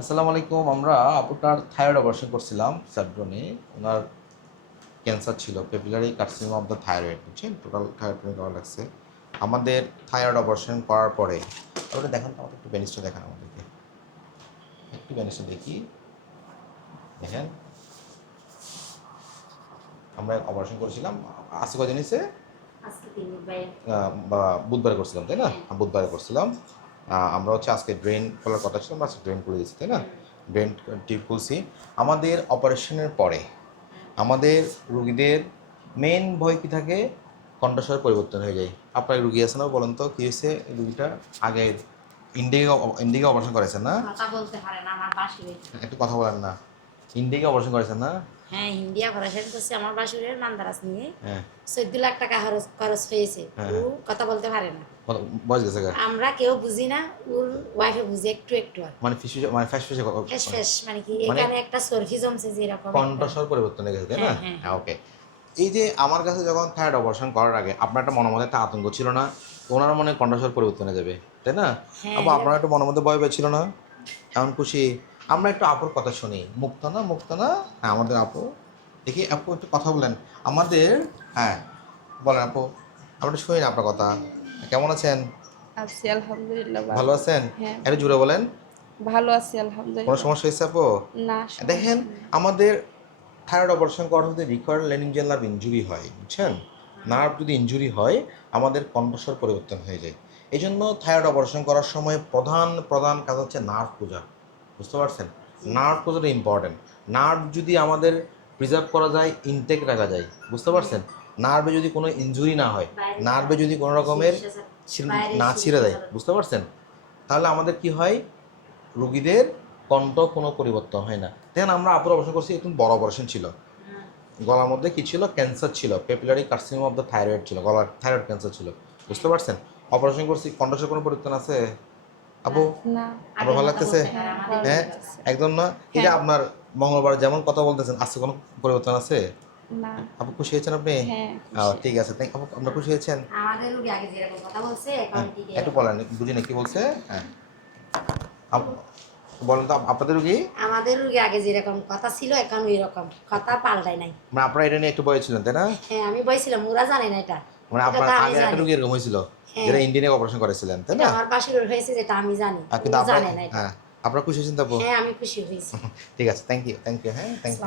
আসসালামু আলাইকুম আমরা আপনার থাইরয়েড অপারেশন করছিলাম স্যাড্রনে ওনার ক্যান্সার ছিল papillary carcinoma of the thyroid বুঝছেন? টোটাল থাইরয়েড করা লাগছে। আমাদের থাইরয়েড অপারেশন করার পরে ওটা দেখান তো আমাদের একটু বেনিসটা দেখান আমাদেরকে। একটু বেনিসটা দেখি। দেখেন। আমরা অপারেশন করেছিলাম আজকে কদিন এসে বা বুধবারে করছিলাম তাই না? বুধবারে করছিলাম। আমরা হচ্ছে আজকে ড্রেন খোলার কথা ছিল আমরা আজকে ড্রেন খুলে দিয়েছি তাই না? ড্রেন টিউব খুলছি। আমাদের অপারেশনের পরে আমাদের রুগীদের মেন ভয় কি থাকে? কণ্ঠস্বর পরিবর্তন হয়ে যায়। আপনার রুগী আছে না বলেন তো কী হয়েছে? রুগীটা আগে ইন্ডিকে ইন্ডিকে অপারেশন করেছেন না? একটু কথা বলেন না। ইন্ডিকে অপারেশন করেছেন না? হ্যাঁ ইন্ডিয়া অপারেশন করছে আমার বাসুরের মান্দারাস নিয়ে। হ্যাঁ। চোদ্দ লাখ টাকা খরচ খরচ হয়েছে। হ্যাঁ। ও কথা বলতে পারে না? আমরা কেউ বুঝি না ওর ওয়াইফে বুঝি একটু একটু মানে ফিস মানে ফেস মানে কি মানে- এখানে একটা সরফি জমছে যেরকম কণ্ঠস্বর পরিবর্তন হয়ে গেছে তাই না? হ্যাঁ, হ্যাঁ, হ্যাঁ ওকে। এই যে আমার কাছে যখন থাইরয়েড অপারেশন করার আগে আপনার একটা মনের মধ্যে একটা আতঙ্ক ছিল না? ওনার মনে কণ্ঠস্বর পরিবর্তন হয়ে যাবে তাই না? হ্যাঁ, আবার আপনার একটা মনের মধ্যে ভয় ভয় ছিল না? এমন খুশি? আমরা একটু আপুর কথা শুনি। মুক্ত না মুক্ত না হ্যাঁ আমাদের আপু। দেখি আপু একটু কথা বলেন। আমাদের হ্যাঁ বলেন আপু। আমরা শুনি না আপনার কথা। কেমন আছেন? আছি আলহামদুলিল্লাহ ভালো। আছেন? হ্যাঁ। একটু জুড়ে বলেন। ভালো আছি আলহামদুলিল্লাহ। কোনো সমস্যা হয়েছে আপু? না দেখেন আমাদের থাইরয়েড অপারেশন করার যদি রিকোয়ার লেনিনজেল নার্ভ ইঞ্জুরি হয় বুঝছেন? নার্ভ যদি ইঞ্জুরি হয় আমাদের কণ্ঠস্বর পরিবর্তন হয়ে যায়। এই জন্য থাইরয়েড অপারেশন করার সময় প্রধান প্রধান কাজ হচ্ছে নার্ভ পূজা। বুঝতে পারছেন? নার্ভ পূজাটা ইম্পর্টেন্ট নার্ভ যদি আমাদের প্রিজার্ভ করা যায় ইনটেক রাখা যায় বুঝতে পারছেন? নার্ভে যদি কোনো ইনজুরি না হয় নার্ভে যদি কোনো রকমের না ছিঁড়ে দেয় বুঝতে পারছেন? তাহলে আমাদের কি হয়? রুগীদের কণ্ঠ কোনো পরিবর্তন হয় না। দেখেন আমরা আপুর অপারেশন করছি একদম বড় অপারেশন ছিল। গলার মধ্যে কি ছিল? ক্যান্সার ছিল papillary carcinoma of the thyroid ছিল গলার থাইরয়েড ক্যান্সার ছিল বুঝতে পারছেন? অপারেশন করছি কণ্ঠস্বর কোনো পরিবর্তন আছে? আপু? আপনার ভালো লাগতেছে? হ্যাঁ? একদম না? এই যে হ্যাঁ। আপনার মঙ্গলবার যেমন কথা বলতেছেন আজকে কোনো পরিবর্তন আছে? আপু খুশি হয়েছেন আপনি? হ্যাঁ ঠিক আছে। আপু আপনার খুশি হয়েছেন? আমাদের রুগী আগে যেরকম কথা বলছে এখন হ্যাঁ, ঠিক একটু বলেন বুঝি না কি বলছে? হ্যাঁ। বলেন তো আপনাদের রুগী? আমাদের রুগী আগে যেরকম কথা ছিল এখন ওই রকম কথা পাল্টায় নাই। মানে আপনারা এটা নিয়ে একটু বয়ে ছিলেন তাই না? হ্যাঁ আমি বলছিলাম ওরা জানে না এটা। মানে আপনার আগে একটা রোগী এরকম হয়েছিল যারা যেটা ইন্ডিয়ানে অপারেশন করেছিলেন তাই না? আমার বাসুরের হয়েছে যেটা আমি জানি। আপনি জানেন হ্যাঁ আপনারা খুশি হয়েছেন তো হ্যাঁ আমি খুশি হয়েছি। ঠিক আছে থ্যাংক ইউ থ্যাংক ইউ হ্যাঁ থ্যাংক ইউ